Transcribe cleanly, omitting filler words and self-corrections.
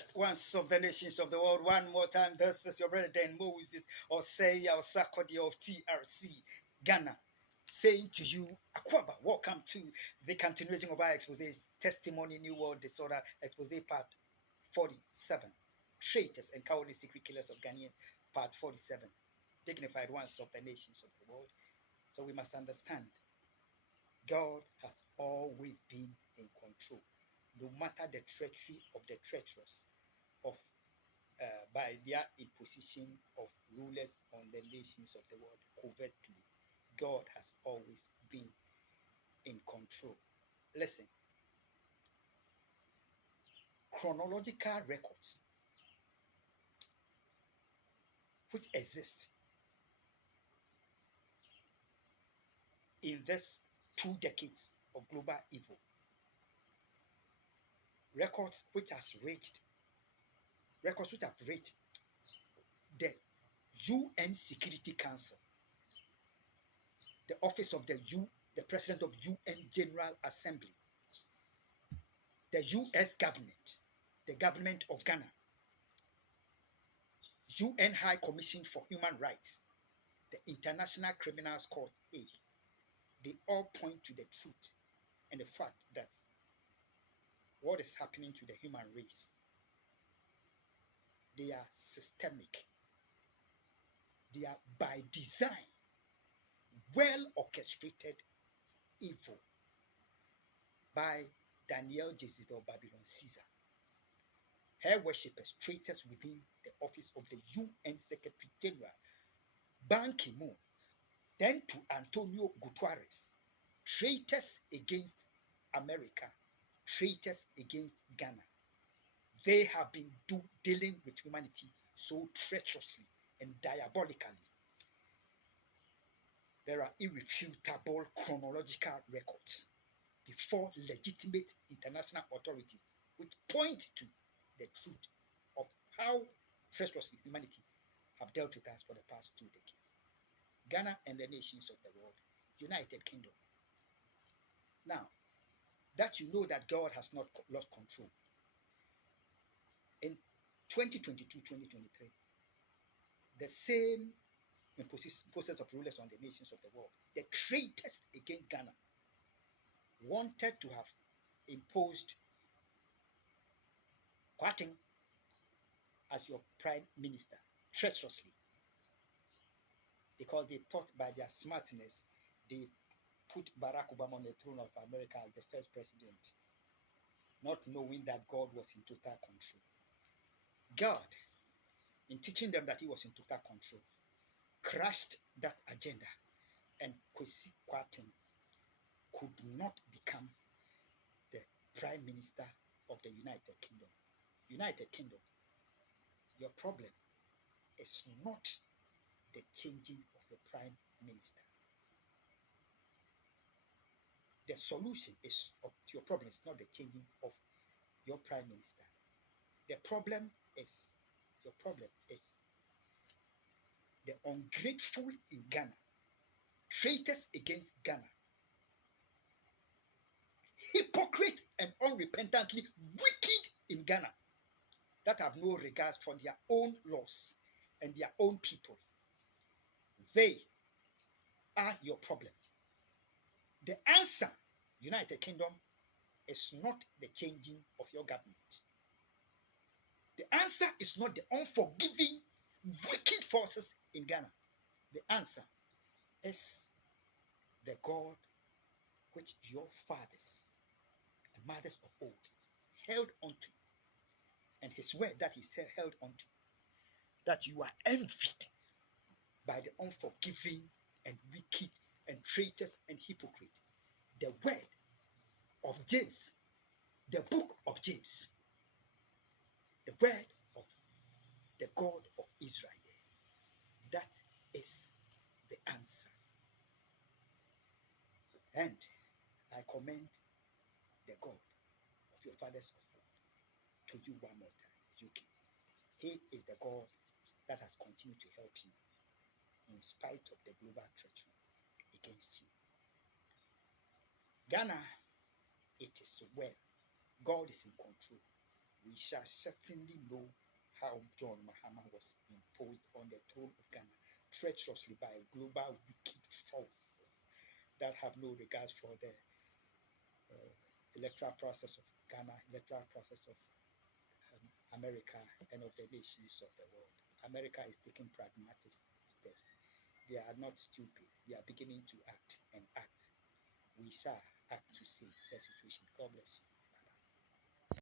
Test once of the nations of the world. One more time. This is your brother Dan Moses, or say our Sakodi of TRC Ghana, saying to you, Akwaba, welcome to the continuation of our expose, Testimony, New World Disorder, expose part 47. Traitors and Cowardly Secret Killers of Ghanaians, part 47. Dignified ones of the nations of the world. So we must understand God has always been in control, no matter the treachery of the treacherous, of by their imposition of rulers on the nations of the world covertly. God has always been in control. Listen, chronological records which exist in this 2 decades of global evil, records which have reached the UN Security Council, the office of the President of UN General Assembly, the US government, the government of Ghana, UN High Commission for Human Rights, the International Criminal Court, Hague. They all point to the truth and the fact that what is happening to the human race, they are systemic. They are by design, well orchestrated evil by Daniel Jezebel Babylon Caesar. Her worshippers, traitors within the office of the UN Secretary General, Ban Ki-moon, then to Antonio Guterres, traitors against America, traitors against Ghana. They have been dealing with humanity so treacherously and diabolically. There are irrefutable chronological records before legitimate international authorities which point to the truth of how treacherously humanity have dealt with us for the past 2 decades. Ghana and the nations of the world, United Kingdom. Now, that you know that God has not lost control. In 2022-2023, the same process of rulers on the nations of the world, the traitors against Ghana, wanted to have imposed Kwarteng as your prime minister treacherously, because they thought by their smartness they put Barack Obama on the throne of America as the first president, not knowing that God was in total control. God, in teaching them that he was in total control, crushed that agenda, and Kwesi Kwarteng could not become the prime minister of the United Kingdom. United Kingdom, your problem is not the changing of your prime minister. The solution is to your problem is not the changing of your prime minister. Your problem is the ungrateful in Ghana, traitors against Ghana, hypocrites and unrepentantly wicked in Ghana that have no regards for their own laws and their own people. They are your problem. The answer, United Kingdom, is not the changing of your government. The answer is not the unforgiving, wicked forces in Ghana. The answer is the God which your fathers and mothers of old held onto, and his word that he held onto, that you are envied by the unforgiving and wicked and traitors and hypocrite. The word of James, the book of James, the word of the God of Israel. That is the answer. And I commend the God of your fathers of old to you one more time, UK. He is the God that has continued to help you in spite of the global treachery against you. Ghana, it is well. God is in control. we shall certainly know how John Mahama was imposed on the throne of Ghana treacherously by global wicked forces that have no regards for the electoral process of Ghana, electoral process of America, and of the nations of the world. America is taking pragmatic steps. They are not stupid. They are beginning to act and act. We shall act to save the situation. God bless you.